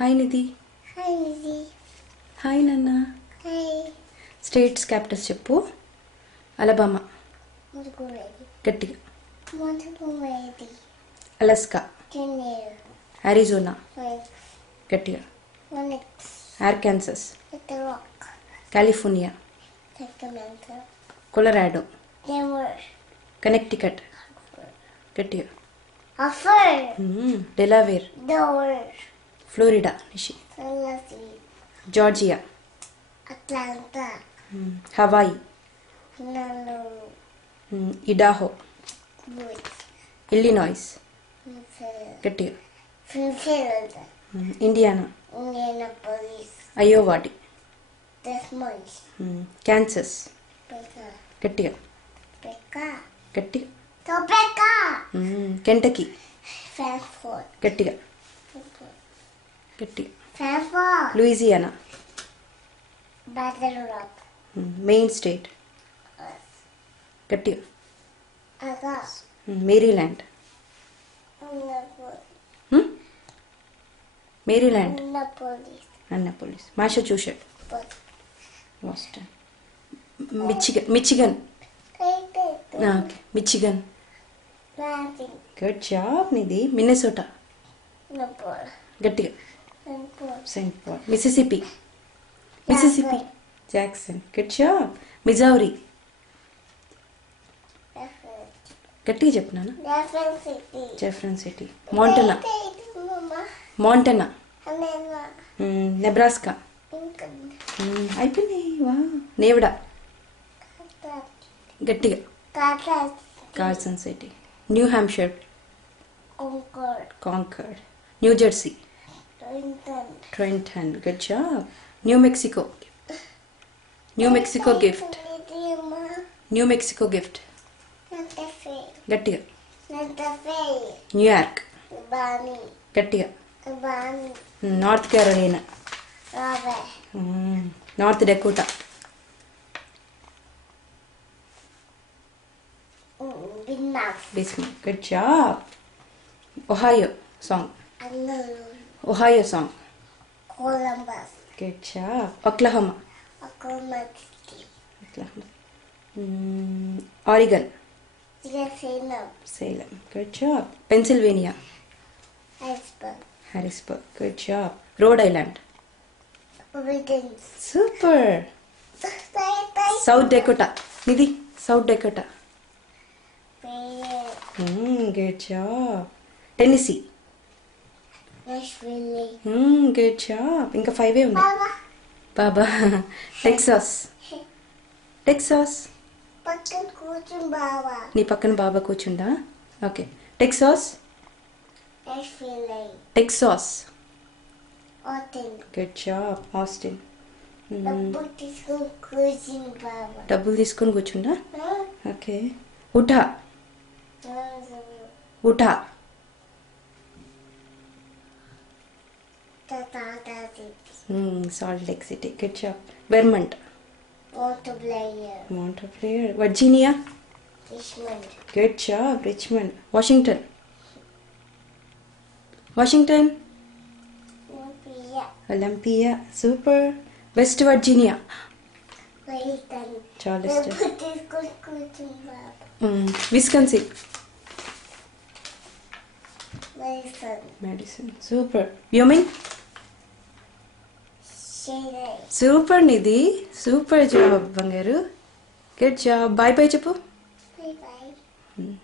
Hi Nidhi. Hi Nidhi. Hi నాన్న. Hi. States capitals చెప్పు. Alabama. గట్టిగా. అలస్కా. అరిజోనా. గట్టిగా. ఆర్కాన్సస్. కాలిఫోర్నియా. కొలరాడో. కనెక్టికట్. గట్టిగా. Delaware. Florida. Nishi. Georgia. Atlanta. Hawaii. Idaho. Illinois. గట్టిగా. Indiana. అయోవాడి. క్యాన్సస్. గట్టిగా. గట్టిగా. కెంటకీ. గట్టిగా. గట్టిగా. లూయిజియానా. Maine state. గట్టిగా. Maryland. Maryland. Annapolis. Massachusetts. Boston. Michigan. Okay. Michigan. Good job Nidhi. Minnesota. గట్టిగా. Saint Paul. Mississippi. Jackson. Good job. Missouri. గట్టిగా చెప్పినాను. Jefferson City. మాంటనా. నెబ్రాస్కా. అయిపోయినాయి. వా. నేవడా. గట్టిగా. Carson City. New Hampshire. Concord. New Jersey. Trenton. Good job. New Mexico. Gift. గట్టిగా. New York. గట్టిగా. North Carolina. North Dakota. Bismarck. Good job. Ohio song. Good job. Oklahoma. Oregon. Salem. Good job. Pennsylvania. Harrisburg. Good job. Rhode Island. Super. South Dakota. Nidhi. South Dakota. Good job. Tennessee. Good job. Inka 5 undi. Baba. Texas. నీ పక్కన బాబా కూర్చుందా? Okay. Texas. Good job. Austin. డబ్బులు తీసుకొని కూర్చుందా? Okay. Utah. Salt Lake City. Good job. Vermont. Montpelier. Virginia. Richmond. Good job. Richmond. Washington. Olympia. Super. West Virginia. Charleston. Wisconsin. Madison. Super. Wyoming. Super Nidhi. Super job బంగారు. Good job. Bye చెప్పు. Bye.